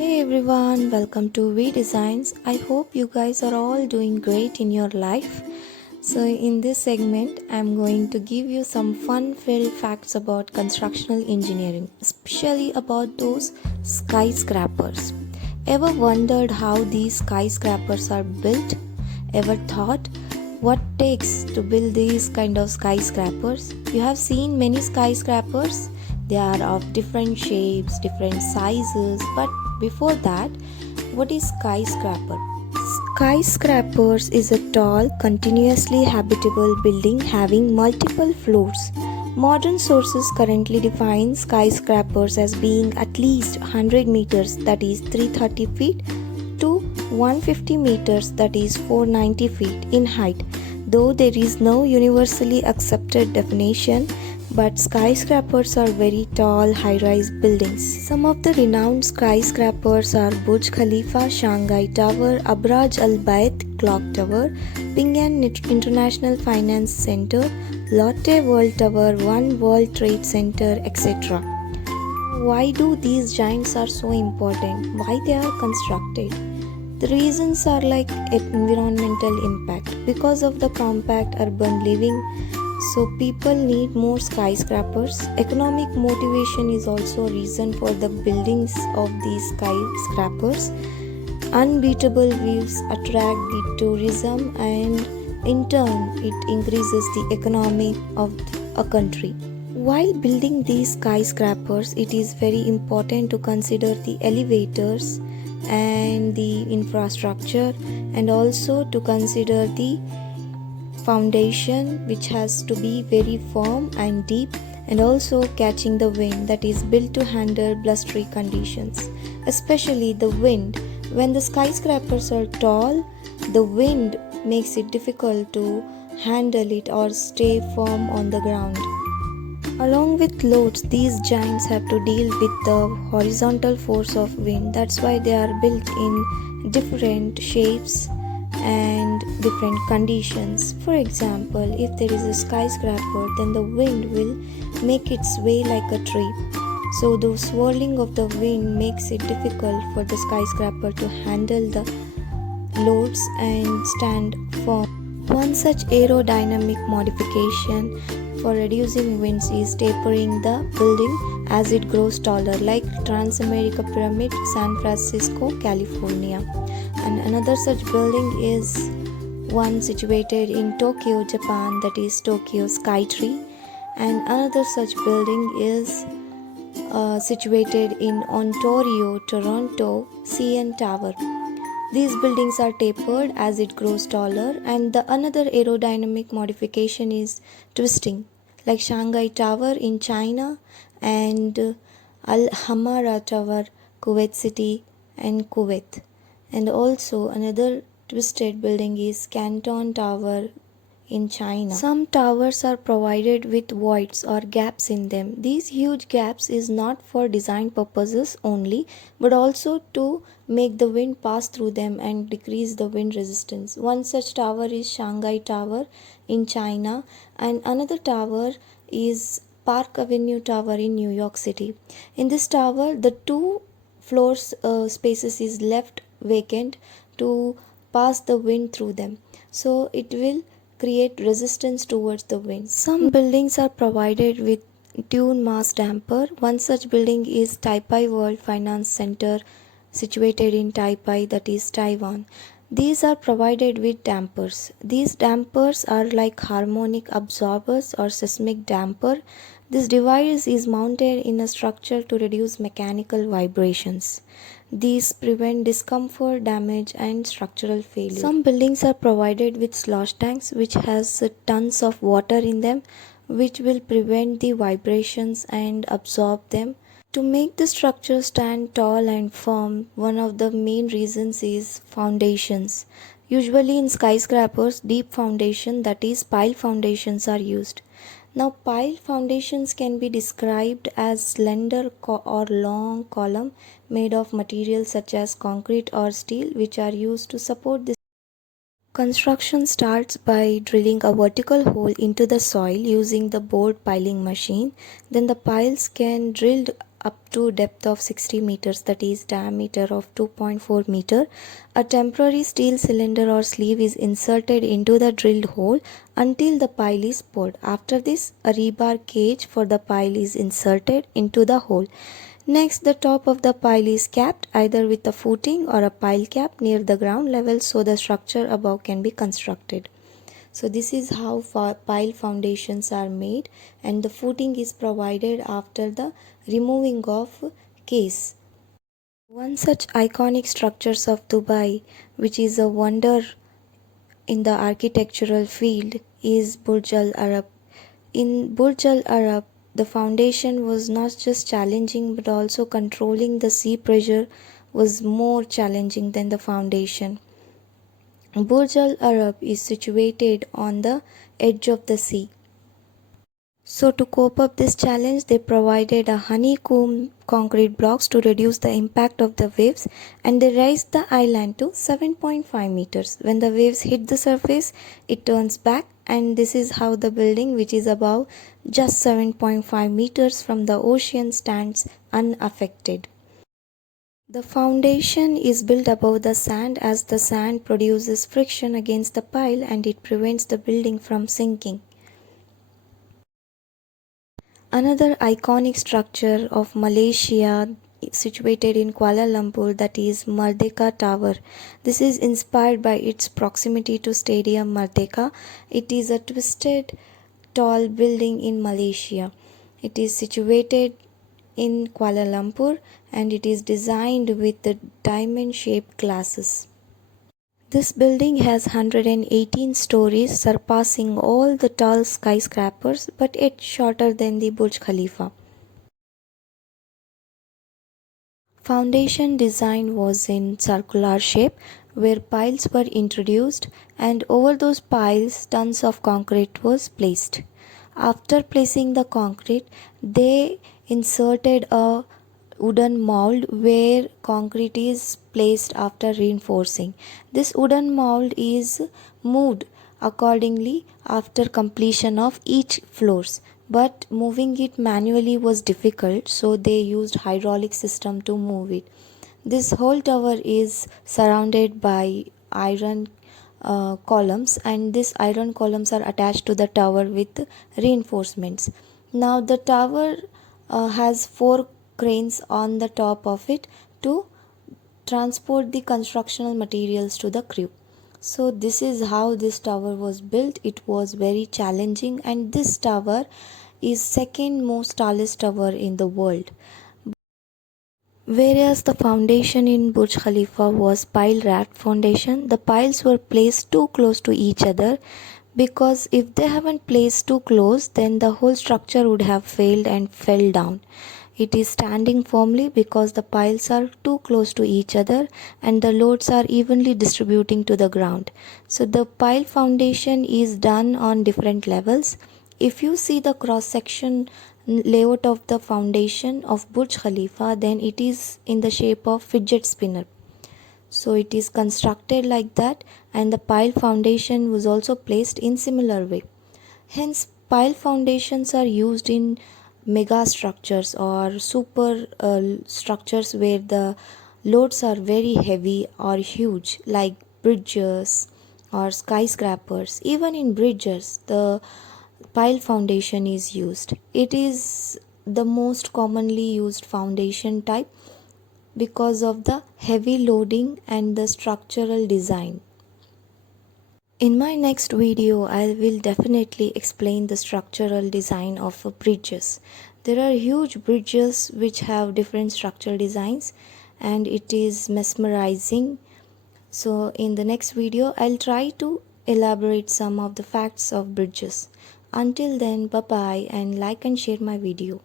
Hey everyone, welcome to V Designs. I hope you guys are all doing great in your life. So, in this segment, I'm going to give you some fun filled facts about constructional engineering, especially about those skyscrapers. Ever wondered how these skyscrapers are built? Ever thought what takes to build these kind of skyscrapers? You have seen many skyscrapers. They are of different shapes, different sizes, but before that, what is skyscraper? Skyscrapers is a tall, continuously habitable building having multiple floors. Modern sources currently define skyscrapers as being at least 100 meters, that is 330 feet, to 150 meters, that is 490 feet in height. Though there is no universally accepted definition, but skyscrapers are very tall, high-rise buildings. Some of the renowned skyscrapers are Burj Khalifa, Shanghai Tower, Abraj Al Bait Clock Tower, Ping An International Finance Center, Lotte World Tower, One World Trade Center, etc. Why do these giants are so important? Why they are constructed? The reasons are like environmental impact. Because of the compact urban living, so people need more skyscrapers. Economic motivation is also a reason for the buildings of these skyscrapers. Unbeatable views attract the tourism and in turn it increases the economy of a country. While building these skyscrapers, it is very important to consider the elevators and the infrastructure, and also to consider the foundation, which has to be very firm and deep, and also catching the wind, that is built to handle blustery conditions, especially the wind. When the skyscrapers are tall, the wind makes it difficult to handle it or stay firm on the ground. Along with loads, these giants have to deal with the horizontal force of wind. That's why they are built in different shapes and different conditions. For example, if there is a skyscraper, then the wind will make its way like a tree. So the swirling of the wind makes it difficult for the skyscraper to handle the loads and stand firm. One such aerodynamic modification for reducing winds is tapering the building as it grows taller, like Transamerica Pyramid, San Francisco, California. And another such building is one situated in Tokyo, Japan, that is Tokyo Skytree. And another such building is situated in Ontario, Toronto, CN Tower. These buildings are tapered as it grows taller, and the another aerodynamic modification is twisting, like Shanghai Tower in China and Al Hamara Tower, Kuwait City and Kuwait. And also another twisted building is Canton Tower in China. Some towers are provided with voids or gaps in them. These huge gaps is not for design purposes only, but also to make the wind pass through them and decrease the wind resistance. One such tower is Shanghai Tower in China, and another tower is Park Avenue Tower in New York City. In this tower, the two floors spaces is left vacant to pass the wind through them. So it will create resistance towards the wind. Some buildings are provided with dune mass damper. One such building is Taipei World Finance Center, situated in Taipei, that is Taiwan. These are provided with dampers. These dampers are like harmonic absorbers or seismic damper. This device is mounted in a structure to reduce mechanical vibrations. These prevent discomfort, damage and structural failure. Some buildings are provided with slosh tanks which has tons of water in them, which will prevent the vibrations and absorb them. To make the structure stand tall and firm, one of the main reasons is foundations. Usually in skyscrapers, deep foundation, that is pile foundations, are used. Now, pile foundations can be described as slender or long column made of materials such as concrete or steel, which are used to support this. Construction starts by drilling a vertical hole into the soil using the board piling machine. Then the piles can drilled up to depth of 60 meters, that is diameter of 2.4 meter, a temporary steel cylinder or sleeve is inserted into the drilled hole until the pile is poured. After this, a rebar cage for the pile is inserted into the hole. Next, the top of the pile is capped either with a footing or a pile cap near the ground level so the structure above can be constructed. So this is how pile foundations are made, and the footing is provided after the removing of case. One such iconic structures of Dubai, which is a wonder in the architectural field, is Burj Al Arab. In Burj Al Arab, the foundation was not just challenging but also controlling the sea pressure was more challenging than the foundation. Burj Al Arab is situated on the edge of the sea. So to cope up this challenge, they provided a honeycomb concrete blocks to reduce the impact of the waves, and they raised the island to 7.5 meters. When the waves hit the surface, it turns back, and this is how the building, which is above just 7.5 meters from the ocean, stands unaffected. The foundation is built above the sand as the sand produces friction against the pile and it prevents the building from sinking. Another iconic structure of Malaysia situated in Kuala Lumpur, that is Merdeka Tower. This is inspired by its proximity to Stadium Merdeka. It is a twisted tall building in Malaysia. It is situated in Kuala Lumpur and it is designed with the diamond shaped glasses. This building has 118 stories, surpassing all the tall skyscrapers, but yet shorter than the Burj Khalifa. Foundation design was in circular shape where piles were introduced and over those piles tons of concrete was placed. After placing the concrete, they inserted a wooden mold where concrete is placed after reinforcing. This wooden mold is moved accordingly after completion of each floors, but moving it manually was difficult, so they used hydraulic system to move it. This whole tower is surrounded by iron columns, and these iron columns are attached to the tower with reinforcements. Now the tower has four cranes on the top of it to transport the constructional materials to the crew. So this is how this tower was built. It was very challenging, and this tower is second most tallest tower in the world. Whereas the foundation in Burj Khalifa was pile raft foundation, the piles were placed too close to each other, because if they haven't placed too close, then the whole structure would have failed and fell down. It is standing firmly because the piles are too close to each other and the loads are evenly distributing to the ground. So the pile foundation is done on different levels. If you see the cross section layout of the foundation of Burj Khalifa, then it is in the shape of fidget spinner. So it is constructed like that, and the pile foundation was also placed in similar way. Hence pile foundations are used in mega structures or super structures where the loads are very heavy or huge, like bridges or skyscrapers. Even in bridges, the pile foundation is used. It is the most commonly used foundation type because of the heavy loading and the structural design. In my next video, I will definitely explain the structural design of bridges. There are huge bridges which have different structural designs and it is mesmerizing. So in the next video, I'll try to elaborate some of the facts of bridges. Until then, bye bye, and like and share my video.